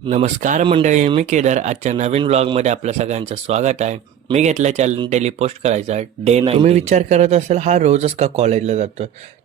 नमस्कार मंडळी, मी केदार. आजच्या नवीन व्लॉगमध्ये आपल्या सगळ्यांचं स्वागत आहे. मी घेतलं चॅलेंज डेली पोस्ट करायचा डे 9. तुम्ही विचार करत असाल हा रोजच का कॉलेजला जातो,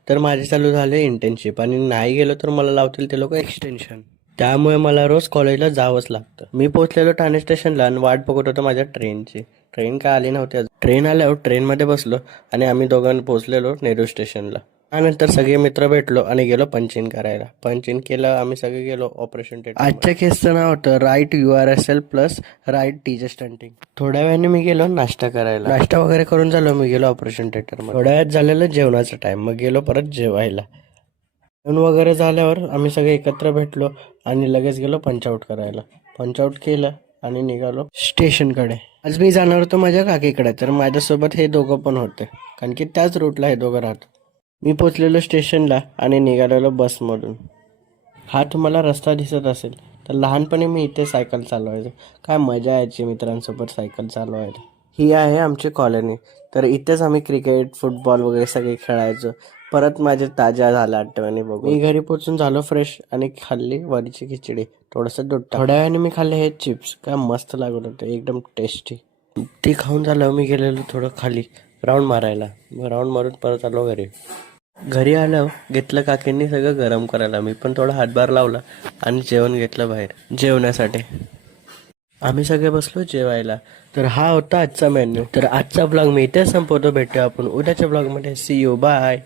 तर माझे चालू झाले इंटर्नशिप आणि नाही गेलो तर मला लावतील ते लोक एक्सटेन्शन. त्यामुळे मला रोज कॉलेजला जावंच लागतं. मी पोहोचलेलो ठाणे स्टेशनला आणि वाट बघत होतो माझ्या ट्रेनची. ट्रेन काय आली नव्हती अजून. ट्रेन आल्यावर ट्रेनमध्ये बसलो आणि आम्ही दोघांनी पोहोचलेलो नेहरू स्टेशनला. त्यानंतर सगळे मित्र भेटलो आणि गेलो पंचिंग करायला. पंचिंग केलं, आम्ही सगळे गेलो ऑपरेशन थिएटर. आजच्या केसचं नाव होतं right URSL plus right teacher stunting. थोड्या वेळाने मी गेलो नाश्ता करायला. नाश्ता वगैरे करून झालो, मी गेलो ऑपरेशन थिएटरमध्ये. थोड्या वेळात झालेलं जेवणाचा टाइम, मग गेलो परत जेवायला. जेवण वगैरे झाल्यावर आम्ही सगळे एकत्र भेटलो आणि लगेच गेलो पंचआउट करायला. पंचआउट केलं आणि निघालो स्टेशनकडे. आज मी जाणार होतो माझ्या काकीकडे, तर माझ्यासोबत हे दोघं पण होते, कारण की त्याच रूटला हे दोघं राहतात. मी पोचलेलो स्टेशनला आणि निघालेलो बसमधून. हा तुम्हाला रस्ता दिसत असेल, तर लहानपणी मी इथे सायकल चालवायचो. काय मजा यायची मित्रांसोबत सायकल चालवायला. ही आहे आमची कॉलनी, तर इथेच आम्ही क्रिकेट, फुटबॉल वगैरे सगळे खेळायचो. परत माझ्या ताज्या झाल्या आठवणी बघून. मी घरी पोचून झालो फ्रेश आणि खाल्ली वरीची खिचडी, थोडंसं दूध. थोड्या वेळाने मी खाल्ले हे चिप्स, काय मस्त लागत होते, एकदम टेस्टी. ते खाऊन झालं मी गेलेलो थोडं खाली राऊंड मारायला. राऊंड मारून परत आलो घरी. घरी आल्यावर घेतलं काकींनी सगळं गरम करायला. मी पण थोडा हातभार लावला आणि जेवण घेतलं बाहेर जेवण्यासाठी. आम्ही सगळे बसलो जेवायला. तर हा होता आजचा मेन्यू. तर आजचा ब्लॉग मी इथे संपवतो. भेटूया आपण उद्याच्या ब्लॉगमध्ये. See you, bye.